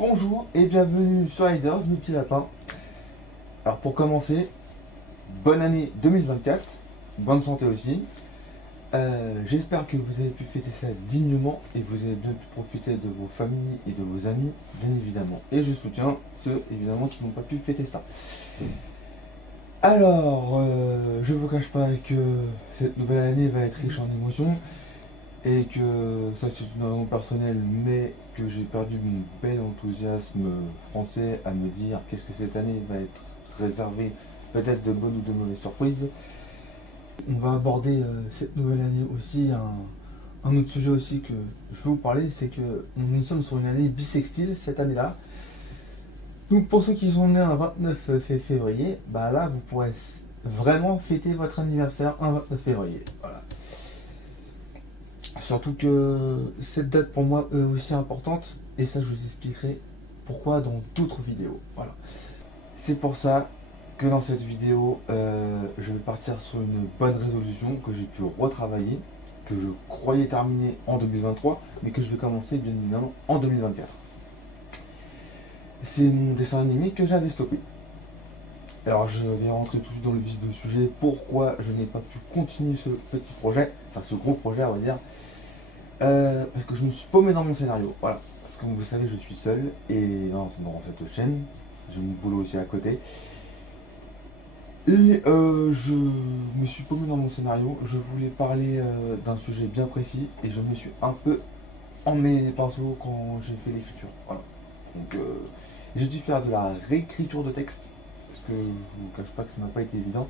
Bonjour et bienvenue sur Riders, le petit lapin. Alors pour commencer, bonne année 2024, bonne santé aussi. J'espère que vous avez pu fêter ça dignement et que vous avez bien pu profiter de vos familles et de vos amis, bien évidemment. Et je soutiens ceux évidemment qui n'ont pas pu fêter ça. Alors, je vous cache pas que cette nouvelle année va être riche en émotions et que ça c'est une raison personnelle, mais que j'ai perdu mon bel enthousiasme français à me dire qu'est-ce que cette année va être réservée, peut-être de bonnes ou de mauvaises surprises. On va aborder cette nouvelle année aussi un autre sujet aussi que je veux vous parler, c'est que nous sommes sur une année bissextile cette année-là. Donc pour ceux qui sont nés un 29 février, bah là vous pourrez vraiment fêter votre anniversaire un 29 février. Voilà. Surtout que cette date pour moi est aussi importante, et ça je vous expliquerai pourquoi dans d'autres vidéos. Voilà. C'est pour ça que dans cette vidéo, je vais partir sur une bonne résolution que j'ai pu retravailler, que je croyais terminer en 2023, mais que je vais commencer bien évidemment en 2024. C'est mon dessin animé que j'avais stoppé. Alors je vais rentrer tout de suite dans le vif du sujet, pourquoi je n'ai pas pu continuer ce petit projet, enfin ce gros projet on va dire. Parce que je me suis paumé dans mon scénario, voilà. Parce que comme vous savez, je suis seul et dans cette chaîne, j'ai mon boulot aussi à côté. Et je me suis paumé dans mon scénario, je voulais parler d'un sujet bien précis et je me suis un peu emmené les pinceaux quand j'ai fait l'écriture. Voilà. Donc j'ai dû faire de la réécriture de texte, parce que je vous cache pas que ça n'a pas été évident.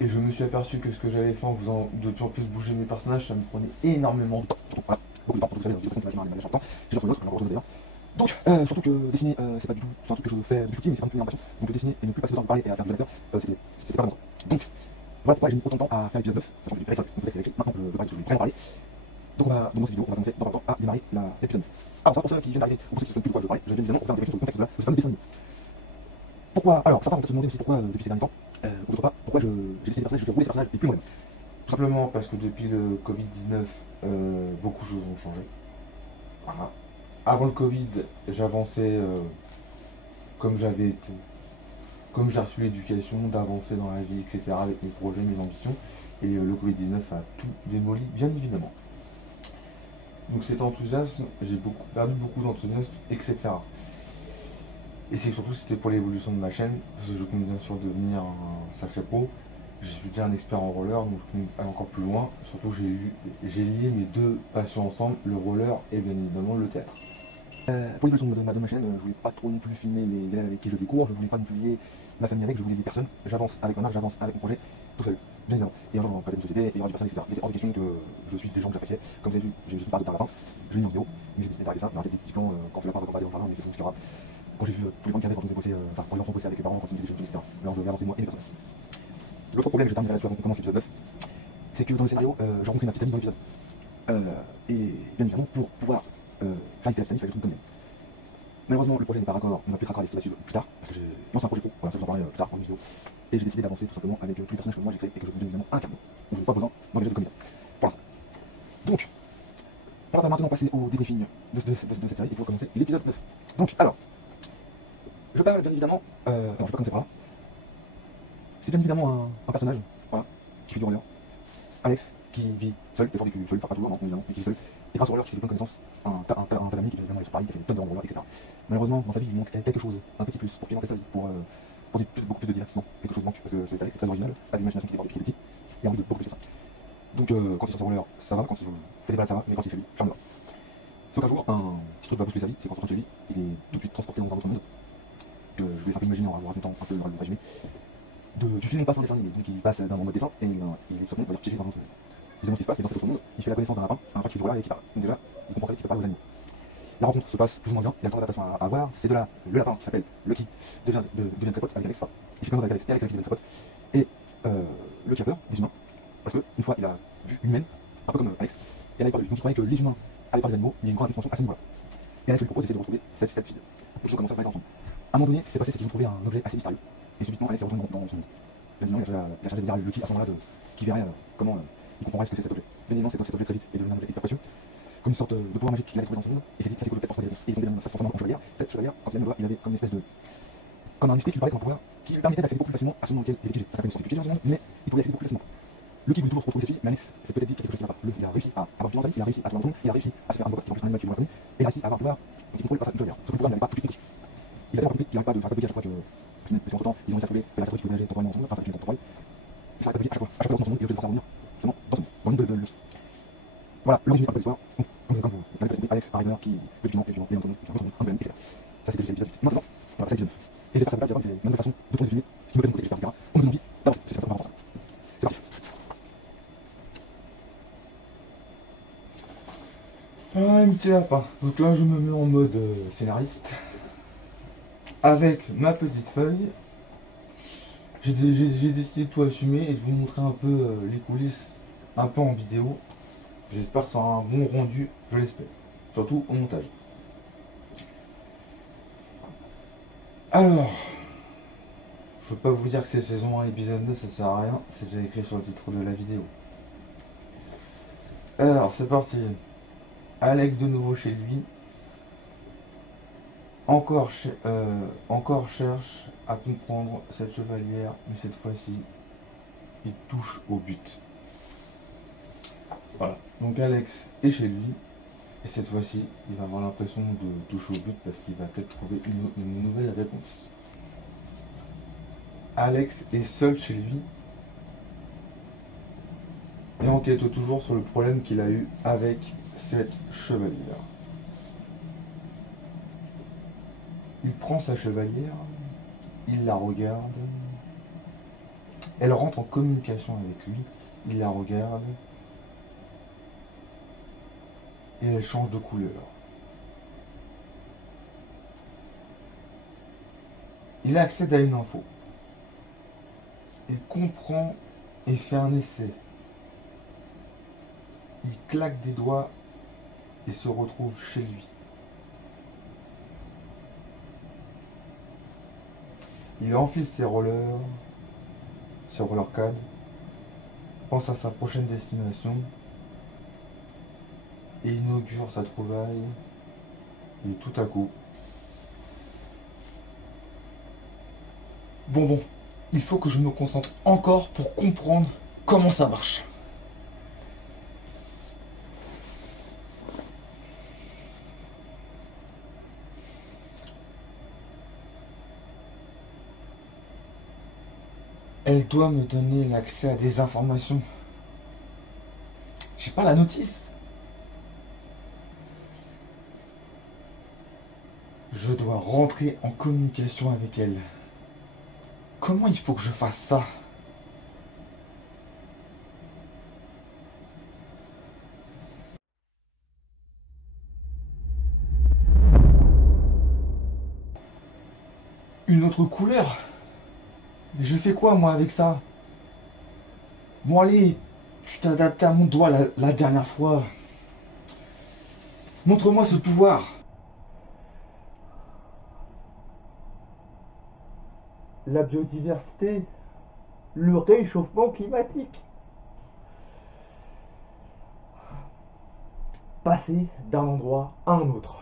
Et je me suis aperçu que ce que j'avais fait en faisant de plus en plus bouger mes personnages, ça me prenait énormément de temps. Voilà, beaucoup de temps, vous savez, des personnes qui m'ont temps. J'ai retrouvé l'autre, d'ailleurs. Donc, surtout que dessiner, c'est pas du tout, c'est un truc que je fais du shooting, mais c'est pas du tout une passion. Donc dessiner et ne plus passer le temps de parler et à faire des acteurs, c'était pas vraiment ça. Donc, voilà pourquoi j'ai mis autant de temps à faire l'épisode 9, sachant que j'ai réécrit le texte est écrit, maintenant je veux parler parce que je vais vraiment parler. Donc dans cette vidéo, on va commencer dans un temps à démarrer l'épisode 9. Alors ça, pour ceux qui viennent d'arriver, ou pour ceux qui ne savent plus de quoi je veux parler, je vais bien évidemment faire des réflexions sur le contexte de ce fameux dessin animé. Pourquoi, alors certains vont peut-être se demander aussi pourquoi depuis ces derniers temps, ou d'autre part, pourquoi j'ai laissé les personnages, je fais rouler ces personnages et plus moi-même. Tout simplement parce que depuis le Covid-19, beaucoup de choses ont changé. Voilà. Avant le Covid, j'avançais comme j'avais été, comme j'ai reçu l'éducation, d'avancer dans la vie, etc. avec mes projets, mes ambitions. Et le Covid-19 a tout démoli, bien évidemment. Donc cet enthousiasme, j'ai perdu beaucoup d'enthousiasme, etc. Et c'est surtout c'était pour l'évolution de ma chaîne, parce que je compte bien sûr devenir un sacré pro. Je suis déjà un expert en roller, donc je compte aller encore plus loin. Surtout j'ai lié mes deux passions ensemble, le roller et bien évidemment le théâtre. Pour l'évolution de ma chaîne, je voulais pas trop non plus filmer les élèves avec qui je fais cours, je voulais pas non plus lier ma famille avec, je voulais lier personne. J'avance avec ma marque, j'avance avec mon projet, tout seul, bien évidemment. Et un jour, on va parler de société, et il y aura des personnes, etc. Il était hors de question que je suis des gens que j'appréciais. Comme vous avez vu, j'ai juste parlé de lapin, je l'ai mis en vidéo, mais j'ai décidé d'arrêter ça, d'arrêter des petits plans quand je vais pas parler en parlant, mais c'est tout ce qu'il y aura. Quand j'ai vu tous les bancs qu'il y avait quand on faisait bosser, quand les enfants bossaient avec les parents, quand ils faisaient des choses, etc. Alors je vais avancer moi et les personnes. L'autre problème, je terminerai là-dessus avant qu'on commence l'épisode 9, c'est que dans le scénario, j'ai rencontré ma petite amie dans l'épisode. Et bien évidemment, pour pouvoir faire exister la petite amie, il fallait tout comme elle. Malheureusement, le projet n'est pas raccord, on va plus raccorder là-dessus plus tard, parce que j'ai lancé un projet pro, voilà, ça je vous en parlerai plus tard en vidéo. Et j'ai décidé d'avancer tout simplement avec tous les personnages que moi j'ai créés et que je veux bien évidemment incarner, où je n'ai pas besoin d'engager de comédien, pour l'instant. Donc, on va maintenant passer au débriefing de cette série et pour commencer l'épisode 9. Donc, alors, je parle bien évidemment, alors je vais pas commencer par là. C'est bien évidemment un personnage, voilà, qui fait du roller. Alex, qui vit seul, toujours vécu seul, enfin pas toujours, non, évidemment, mais qui vit seul. Et grâce au roller, qui s'est fait plein de connaissances, un tel ami qui fait vraiment les Paris, qui a fait des tonnes de roller, etc. Malheureusement, dans sa vie, il manque quelque chose, un petit plus, pour pimenter sa vie, pour beaucoup plus de divertissement. Quelque chose manque, parce que Alex est très original, a de l'imagination qui déborde depuis qu'il est petit, et a envie de beaucoup plus sur ça. Donc, quand il sort son roller, ça va, quand il fait des balades, ça va, mais quand il est chez lui, jamais va. Sauf qu'un jour, un petit truc va bousculer sa vie, c'est qu'en sortant de chez lui, il est tout de suite transporté dans un autre monde. Je vous laisse un peu imaginer en vous racontant un peu le résumé. Du film passe en dessin animé, donc il passe d'un monde de dessin et il se retrouve piégé dans un autre monde. Évidemment, ce qui se passe, et dans cet autre monde, il fait la connaissance d'un lapin qui vit là et qui parle. Donc déjà, il comprend très vite qu'il peut parler aux animaux. La rencontre se passe plus ou moins bien, il y a le temps d'adaptation à avoir, c'est de là, le lapin qui s'appelle Lucky devient très pote avec Alex, il fait connaissance avec Alex et Alex devient très pote. Et Lucky a peur des humains, parce qu'une fois il a vu une humaine, un peu comme Alex, et elle avait peur de lui. Donc il croyait que les humains allaient par des animaux, il y a une grande incompréhension à ce niveau-là. Et Alex lui propose d'essayer de retrouver cette fille. Et ils ont commencé à travailler ensemble. À un moment donné, ce qui s'est passé, c'est qu'ils ont trouvé un objet assez mystérieux. Et subitement, Alex est retourné dans son monde. Bien évidemment, il a chargé de dire à Lucky à ce moment-là qui verrait comment il comprendrait ce que c'est cet objet. Bien évidemment, cet objet très vite est devenu un objet hyper précieux, comme une sorte de pouvoir magique qu'il avait trouvé dans son monde, et s'est dit ça c'est cool, peut-être pour trouver des réponses. Et donc ça se transforme en chevalière. Cette chevalière, quand il a le doigt, il avait comme une espèce de. Comme un esprit qui lui parlait comme un pouvoir, qui lui permettait d'accéder beaucoup plus facilement à ce monde dans lequel il était piégé. Ça s'appelle une sorte de piégé dans ce monde, mais il pouvait accéder beaucoup plus facilement. Le qui voulait toujours retrouver ses filles, mais Alex s'est peut-être dit quelque chose qui va pas. Il a réussi à avoir plusieurs amis, il a réussi à trouver un tour, il a réussi à se faire un robot qui est en plus un animal qui est moins connu, et il a réussi à avoir un pouvoir qui contrôle par une chevalière. Sauf que le pouvoir n'avait pas tout de suite compris. Il a d'abord compris qu'il n'arrête pas de faire à chaque fois que. Parce qu'entre temps, ils ont réussi à trouver la statue qui pouvait nager temporairement ensemble, enfin ça finit temporel. Il s'arrête à chaque fois, dans son monde, il est obligé de forcer à revenir, justement, dans ce monde, dans le monde de Lucky. Voilà, le résumé un peu de l'histoire. Comme vous l'avez compris, Alex Arriver qui, depuis longtemps, est dans son monde, un peu etc. Ça c'était déjà l'épisode 8. Maintenant, voilà, c'est l'épisode 9. Et j'espère que ça va c'est une nouvelle façon de tourner le résumé, ce qui me donne côté, j'espère, on me donne envie d'avancer. C'est comme ça, ça. C'est parti. Ah, petit lapin. Donc là, je me mets en mode scénariste. Avec ma petite feuille. J'ai décidé de tout assumer et de vous montrer un peu les coulisses, un peu en vidéo. J'espère que ça aura un bon rendu, je l'espère. Surtout au montage. Alors, je veux pas vous dire que c'est saison 1, épisode 2, ça sert à rien, c'est déjà écrit sur le titre de la vidéo. Alors, c'est parti. Alex de nouveau chez lui. Encore cherche à comprendre cette chevalière, mais cette fois-ci, il touche au but. Voilà. Donc Alex est chez lui, et cette fois-ci, il va avoir l'impression de toucher au but parce qu'il va peut-être trouver une nouvelle réponse. Alex est seul chez lui et enquête toujours sur le problème qu'il a eu avec cette chevalière. Il prend sa chevalière, il la regarde, elle rentre en communication avec lui, il la regarde et elle change de couleur. Il accède à une info. Il comprend et fait un essai. Il claque des doigts et se retrouve chez lui. Il enfile ses rollercades, pense à sa prochaine destination et inaugure sa trouvaille. Et tout à coup, bon, il faut que je me concentre encore pour comprendre comment ça marche. Elle doit me donner l'accès à des informations. J'ai pas la notice. Je dois rentrer en communication avec elle. Comment il faut que je fasse ça? Une autre couleur? Mais je fais quoi moi avec ça? Bon allez, tu t'es adapté à mon doigt la dernière fois. Montre-moi ce pouvoir. La biodiversité, le réchauffement climatique. Passer d'un endroit à un autre.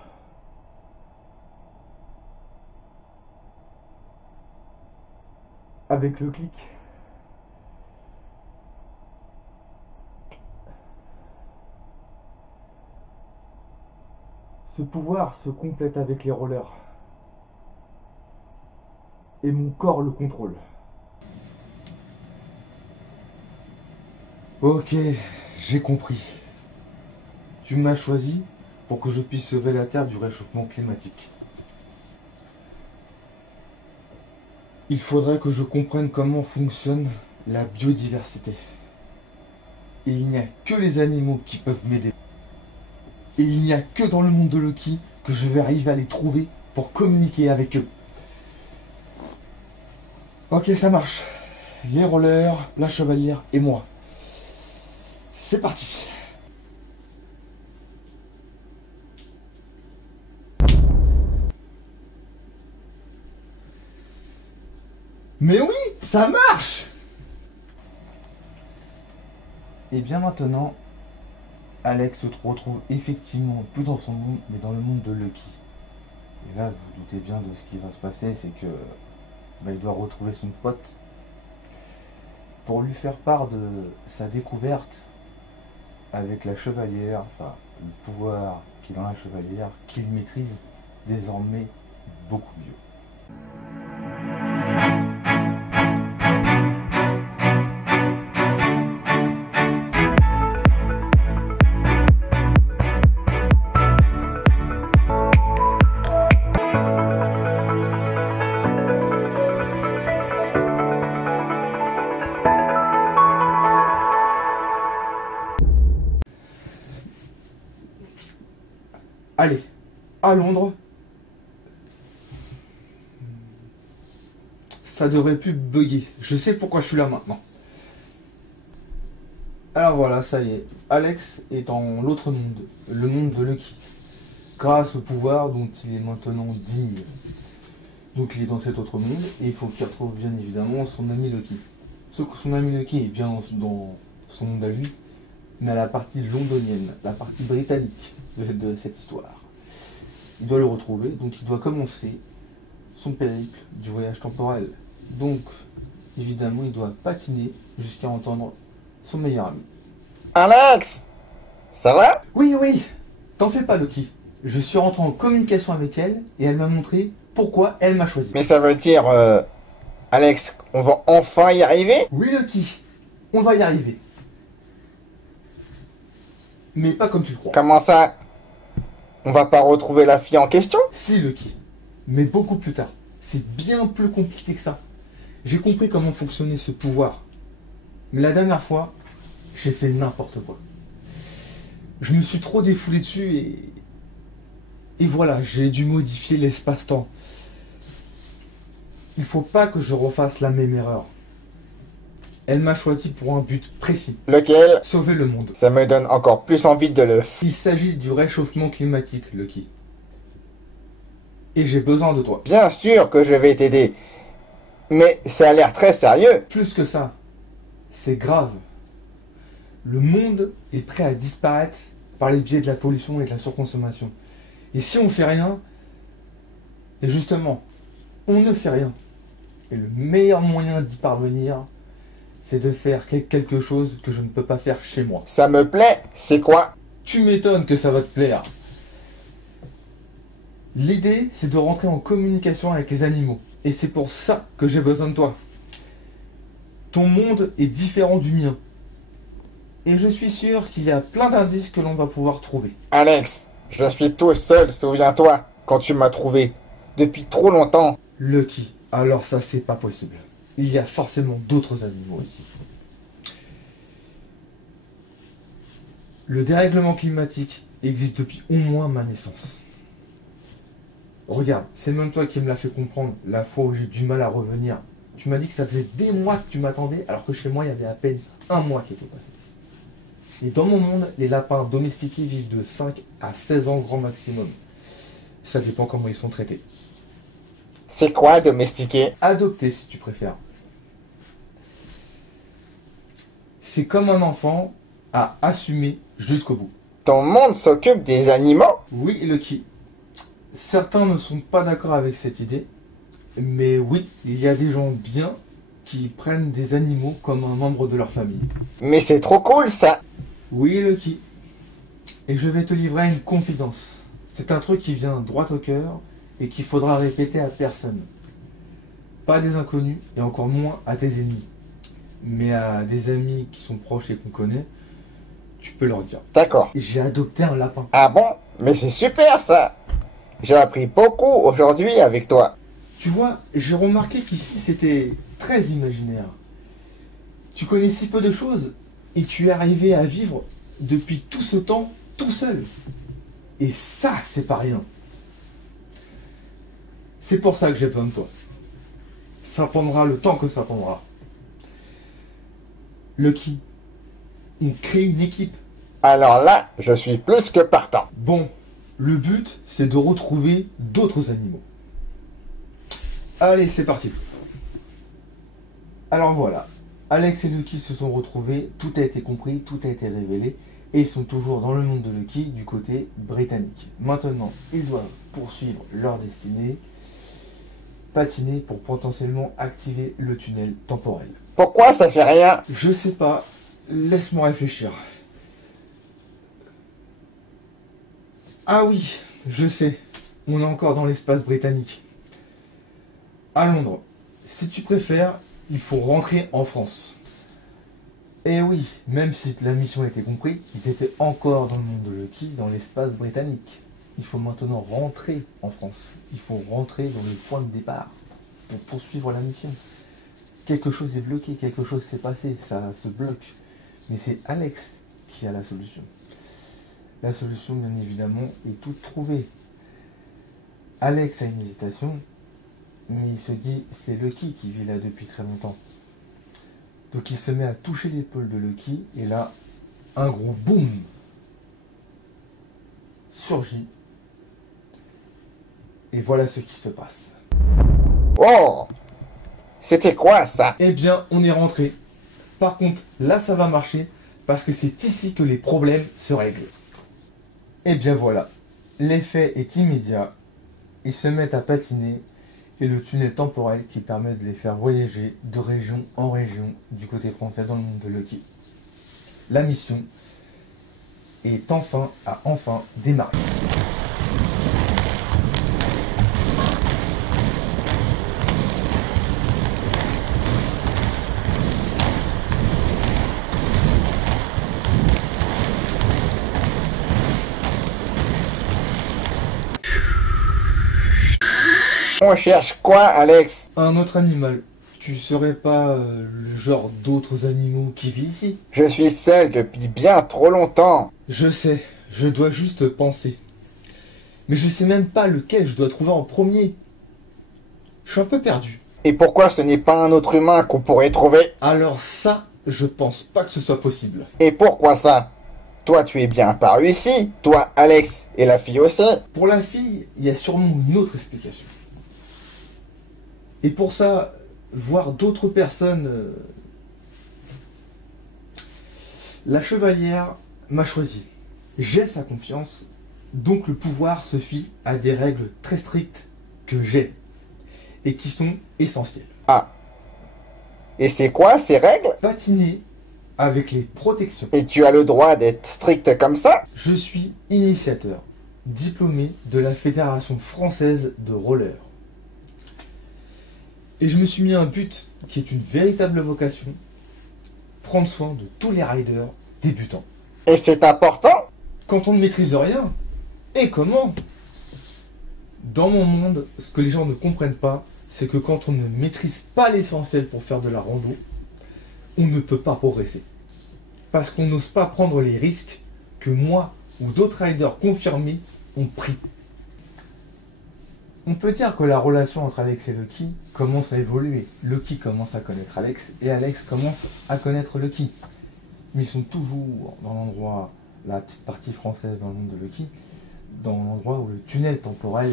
Avec le clic. Ce pouvoir se complète avec les rollers. Et mon corps le contrôle. Ok, j'ai compris. Tu m'as choisi pour que je puisse sauver la Terre du réchauffement climatique. Il faudrait que je comprenne comment fonctionne la biodiversité. Et il n'y a que les animaux qui peuvent m'aider. Et il n'y a que dans le monde de Lucky que je vais arriver à les trouver pour communiquer avec eux. Ok, ça marche. Les rollers, la chevalière et moi. C'est parti. Mais oui, ça marche. Et bien maintenant, Alex se retrouve effectivement plus dans son monde, mais dans le monde de Lucky. Et là, vous vous doutez bien de ce qui va se passer, c'est que il doit retrouver son pote pour lui faire part de sa découverte avec la chevalière, enfin le pouvoir qui est dans la chevalière, qu'il maîtrise désormais beaucoup mieux. Allez, à Londres, ça devrait plus bugger. Je sais pourquoi je suis là maintenant. Alors voilà, ça y est. Alex est dans l'autre monde, le monde de Lucky. Grâce au pouvoir dont il est maintenant digne. Donc il est dans cet autre monde et il faut qu'il retrouve bien évidemment son ami Lucky. Sauf que son ami Lucky est bien dans son monde à lui, mais à la partie londonienne, la partie britannique de cette histoire. Il doit le retrouver, donc il doit commencer son périple du voyage temporel. Donc, évidemment, il doit patiner jusqu'à entendre son meilleur ami. Alex, ça va? Oui, oui, t'en fais pas, Lucky. Je suis rentré en communication avec elle et elle m'a montré pourquoi elle m'a choisi. Mais ça veut dire, Alex, on va enfin y arriver? Oui, Lucky, on va y arriver. Mais pas comme tu le crois. Comment ça? On va pas retrouver la fille en question? Si, Lucky, mais beaucoup plus tard. C'est bien plus compliqué que ça. J'ai compris comment fonctionnait ce pouvoir. Mais la dernière fois, j'ai fait n'importe quoi. Je me suis trop défoulé dessus et voilà, j'ai dû modifier l'espace-temps. Il faut pas que je refasse la même erreur. Elle m'a choisi pour un but précis. Lequel? Sauver le monde. Ça me donne encore plus envie de le... Il s'agit du réchauffement climatique, Lucky. Et j'ai besoin de toi. Bien sûr que je vais t'aider. Mais ça a l'air très sérieux. Plus que ça, c'est grave. Le monde est prêt à disparaître par les biais de la pollution et de la surconsommation. Et si on fait rien, et justement, on ne fait rien. Et le meilleur moyen d'y parvenir, c'est de faire quelque chose que je ne peux pas faire chez moi. Ça me plaît, c'est quoi? Tu m'étonnes que ça va te plaire. L'idée, c'est de rentrer en communication avec les animaux. Et c'est pour ça que j'ai besoin de toi. Ton monde est différent du mien. Et je suis sûr qu'il y a plein d'indices que l'on va pouvoir trouver. Alex, je suis tout seul, souviens-toi, quand tu m'as trouvé. Depuis trop longtemps. Lucky, alors ça c'est pas possible. Il y a forcément d'autres animaux ici. Le dérèglement climatique existe depuis au moins ma naissance. Regarde, c'est même toi qui me l'as fait comprendre la fois où j'ai du mal à revenir. Tu m'as dit que ça faisait des mois que tu m'attendais, alors que chez moi il y avait à peine un mois qui était passé. Et dans mon monde, les lapins domestiqués vivent de 5 à 16 ans grand maximum. Ça dépend comment ils sont traités. C'est quoi domestiquer? Adopter si tu préfères. C'est comme un enfant à assumer jusqu'au bout. Ton monde s'occupe des animaux? Oui, Lucky. Certains ne sont pas d'accord avec cette idée, mais oui, il y a des gens bien qui prennent des animaux comme un membre de leur famille. Mais c'est trop cool ça! Oui, Lucky. Et je vais te livrer une confidence. C'est un truc qui vient droit au cœur et qu'il faudra répéter à personne. Pas à des inconnus et encore moins à tes ennemis. Mais à des amis qui sont proches et qu'on connaît, tu peux leur dire. D'accord. J'ai adopté un lapin. Ah bon? Mais c'est super ça! J'ai appris beaucoup aujourd'hui avec toi. Tu vois, j'ai remarqué qu'ici c'était très imaginaire. Tu connais si peu de choses et tu es arrivé à vivre depuis tout ce temps tout seul. Et ça, c'est pas rien. C'est pour ça que j'ai besoin de toi. Ça prendra le temps que ça prendra. Lucky, on crée une équipe. Alors là, je suis plus que partant. Bon, le but, c'est de retrouver d'autres animaux. Allez, c'est parti. Alors voilà, Alex et Lucky se sont retrouvés, tout a été compris, tout a été révélé, Et ils sont toujours dans le monde de Lucky du côté britannique. Maintenant, ils doivent poursuivre leur destinée, patiner pour potentiellement activer le tunnel temporel. Pourquoi ça fait rien? Je sais pas, laisse-moi réfléchir. Ah oui, je sais, on est encore dans l'espace britannique. À Londres, si tu préfères, il faut rentrer en France. Et oui, même si la mission était comprise, ils étaient encore dans le monde de Lucky, dans l'espace britannique. Il faut maintenant rentrer en France. Il faut rentrer dans le point de départ pour poursuivre la mission. Quelque chose est bloqué, quelque chose s'est passé, ça se bloque. Mais c'est Alex qui a la solution. La solution, bien évidemment, est toute trouvée. Alex a une hésitation, mais il se dit, c'est Lucky qui vit là depuis très longtemps. Donc il se met à toucher l'épaule de Lucky, et là, un gros boum surgit. Et voilà ce qui se passe. Oh! C'était quoi ça? Eh bien, on est rentré. Par contre, là, ça va marcher, parce que c'est ici que les problèmes se règlent. Et bien voilà, l'effet est immédiat. Ils se mettent à patiner, et le tunnel temporel qui permet de les faire voyager de région en région du côté français dans le monde de Lucky. La mission a enfin démarré. On cherche quoi, Alex? Un autre animal. Tu serais pas le genre d'autres animaux qui vit ici? Je suis seul depuis bien trop longtemps. Je sais, je dois juste penser. Mais je sais même pas lequel je dois trouver en premier. Je suis un peu perdu. Et pourquoi ce n'est pas un autre humain qu'on pourrait trouver? Alors ça, je pense pas que ce soit possible. Et pourquoi ça? Toi, tu es bien apparu ici. Toi, Alex, et la fille aussi. Pour la fille, il y a sûrement une autre explication. Et pour ça, voir d'autres personnes... La chevalière m'a choisi. J'ai sa confiance, donc le pouvoir se fie à des règles très strictes que j'ai et qui sont essentielles. Ah. Et c'est quoi ces règles? Patiner avec les protections. Et tu as le droit d'être strict comme ça? Je suis initiateur, diplômé de la Fédération française de roller. Et je me suis mis un but qui est une véritable vocation, prendre soin de tous les riders débutants. Et c'est important? Quand on ne maîtrise rien, et comment? Dans mon monde, ce que les gens ne comprennent pas, c'est que quand on ne maîtrise pas l'essentiel pour faire de la rando, on ne peut pas progresser. Parce qu'on n'ose pas prendre les risques que moi ou d'autres riders confirmés ont pris. On peut dire que la relation entre Alex et Lucky commence à évoluer. Lucky commence à connaître Alex et Alex commence à connaître Lucky. Mais ils sont toujours dans l'endroit, la petite partie française dans le monde de Lucky, dans l'endroit où le tunnel temporel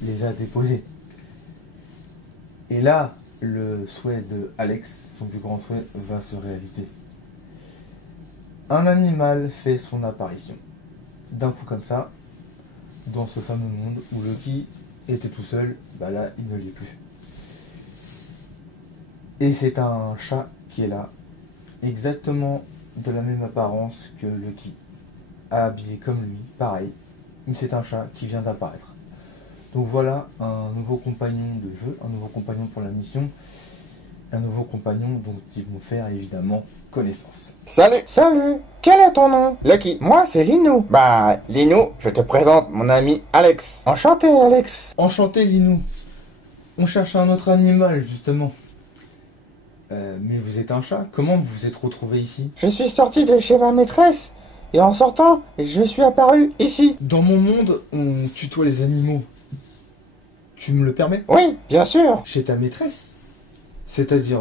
les a déposés. Et là, le souhait de Alex, son plus grand souhait, va se réaliser. Un animal fait son apparition. D'un coup comme ça, dans ce fameux monde où Lucky était tout seul, bah là, il ne l'est plus. Et c'est un chat qui est là, exactement de la même apparence que Lucky, habillé comme lui, pareil. Mais c'est un chat qui vient d'apparaître. Donc voilà un nouveau compagnon de jeu, un nouveau compagnon pour la mission, un nouveau compagnon dont ils vont faire évidemment connaissance. Salut! Salut! Quel est ton nom? Lucky. Moi, c'est Linou. Bah, Linou, je te présente mon ami Alex. Enchanté, Alex. Enchanté, Linou. On cherche un autre animal, justement. Mais vous êtes un chat? Comment vous vous êtes retrouvé ici? Je suis sorti de chez ma maîtresse, et en sortant, je suis apparu ici. Dans mon monde, on tutoie les animaux. Tu me le permets? Oui, bien sûr. Chez ta maîtresse? C'est-à-dire...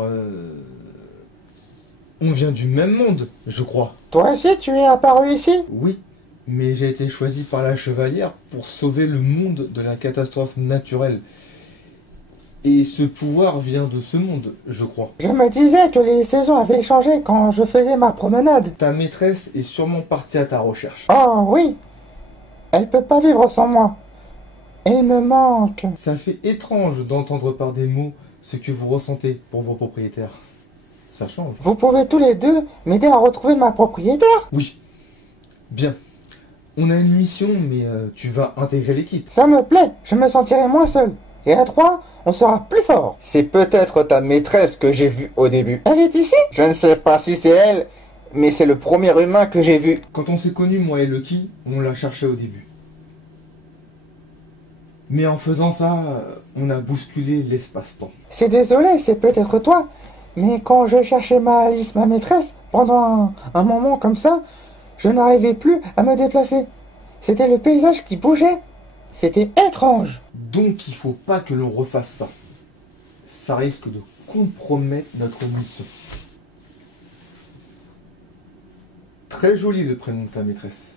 On vient du même monde, je crois. Toi aussi, tu es apparu ici? Oui, mais j'ai été choisi par la chevalière pour sauver le monde de la catastrophe naturelle. Et ce pouvoir vient de ce monde, je crois. Je me disais que les saisons avaient changé quand je faisais ma promenade. Ta maîtresse est sûrement partie à ta recherche. Oh oui, elle peut pas vivre sans moi. Elle me manque. Ça fait étrange d'entendre par des mots ce que vous ressentez pour vos propriétaires. Ça change. Vous pouvez tous les deux m'aider à retrouver ma propriétaire? Oui. Bien. On a une mission, mais tu vas intégrer l'équipe. Ça me plaît, je me sentirai moins seul. Et à trois, on sera plus fort. C'est peut-être ta maîtresse que j'ai vue au début. Elle est ici? Je ne sais pas si c'est elle, mais c'est le premier humain que j'ai vu. Quand on s'est connus, moi et Lucky, on l'a cherché au début. Mais en faisant ça, on a bousculé l'espace-temps. C'est désolé, c'est peut-être toi. Mais quand je cherchais Alice, ma maîtresse, pendant un moment comme ça, je n'arrivais plus à me déplacer. C'était le paysage qui bougeait. C'était étrange. Donc il faut pas que l'on refasse ça. Ça risque de compromettre notre mission. Très joli le prénom de ta maîtresse.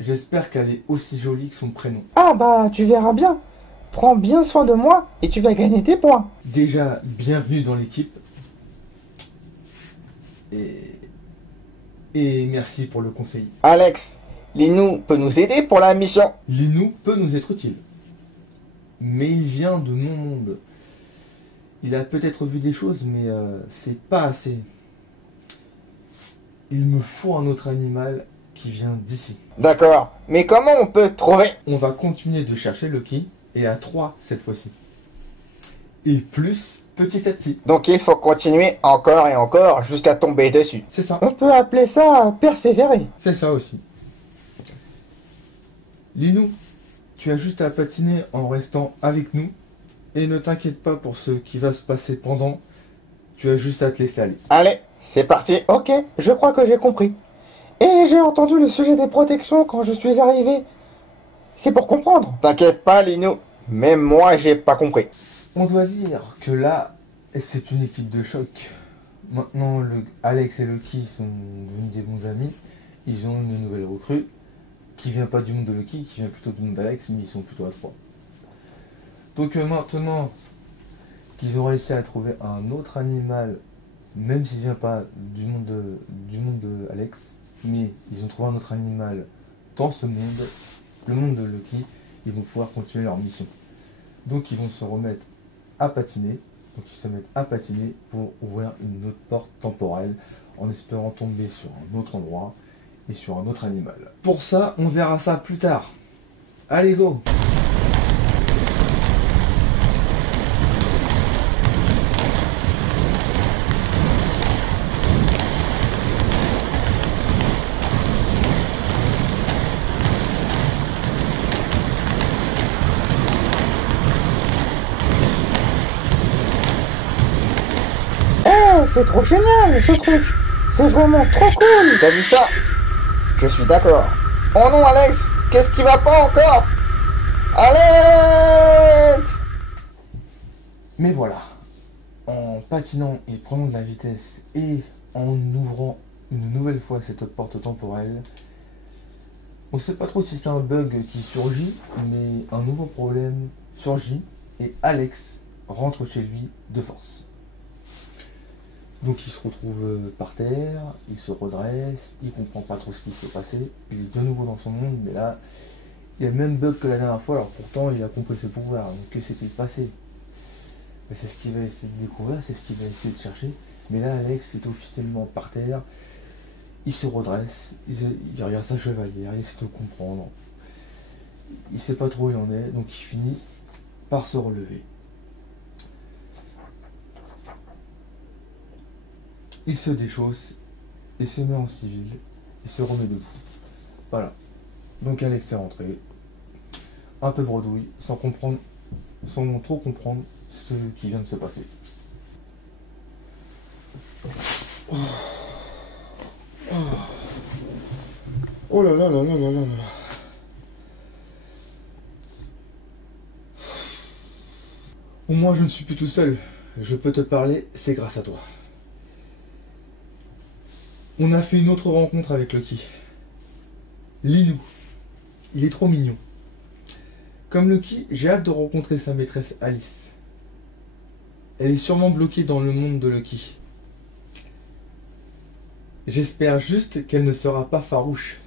J'espère qu'elle est aussi jolie que son prénom. Ah bah, tu verras bien. Prends bien soin de moi et tu vas gagner tes points. Déjà, bienvenue dans l'équipe. Et merci pour le conseil. Alex, Linou peut nous aider pour la mission. Linou peut nous être utile. Mais il vient de mon monde. Il a peut-être vu des choses, mais c'est pas assez. Il me faut un autre animal qui vient d'ici. D'accord, mais comment on peut trouver? On va continuer de chercher Lucky, et à 3 cette fois-ci. Et plus petit à petit. Donc il faut continuer encore et encore jusqu'à tomber dessus. C'est ça. On peut appeler ça persévérer. C'est ça aussi. Linou, tu as juste à patiner en restant avec nous. Et ne t'inquiète pas pour ce qui va se passer pendant. Tu as juste à te laisser aller. Allez, c'est parti. Ok, je crois que j'ai compris. Et j'ai entendu le sujet des protections quand je suis arrivé. C'est pour comprendre. T'inquiète pas, Linou. Même moi, j'ai pas compris. On doit dire que là, c'est une équipe de choc. Maintenant, Alex et Lucky sont devenus des bons amis. Ils ont une nouvelle recrue qui vient pas du monde de Lucky, qui vient plutôt du monde d'Alex, mais ils sont plutôt à 3. Donc maintenant qu'ils ont réussi à trouver un autre animal, même s'il vient pas du monde de Alex, mais ils ont trouvé un autre animal dans ce monde, le monde de Lucky, ils vont pouvoir continuer leur mission. Donc ils vont se remettre à patiner, donc ils se mettent à patiner pour ouvrir une autre porte temporelle en espérant tomber sur un autre endroit et sur un autre animal. Pour ça, on verra ça plus tard. Allez, go! C'est trop génial ce truc. C'est vraiment trop cool. T'as vu ça? Je suis d'accord. Oh non, Alex, qu'est-ce qui va pas encore? Alex! Mais voilà, en patinant et prenant de la vitesse et en ouvrant une nouvelle fois cette porte temporelle, on sait pas trop si c'est un bug qui surgit, mais un nouveau problème surgit et Alex rentre chez lui de force. Donc il se retrouve par terre, il se redresse, il comprend pas trop ce qui s'est passé, il est de nouveau dans son monde, mais là, il y a le même bug que la dernière fois, alors pourtant il a compris ses pouvoirs, donc que s'était passé? C'est ce qu'il va essayer de découvrir, c'est ce qu'il va essayer de chercher, mais là Alex est officiellement par terre, il se redresse, il regarde sa chevalière, il essaie de comprendre, il sait pas trop où il en est, donc il finit par se relever. Il se déchausse, il se met en civil, il se remet debout. Voilà. Donc Alex est rentré, un peu bredouille, sans trop comprendre ce qui vient de se passer. Oh là là là là là là là. Au moins je ne suis plus tout seul. Je peux te parler, c'est grâce à toi. On a fait une autre rencontre avec Lucky. Linou. Il est trop mignon. Comme Lucky, j'ai hâte de rencontrer sa maîtresse Alice. Elle est sûrement bloquée dans le monde de Lucky. J'espère juste qu'elle ne sera pas farouche.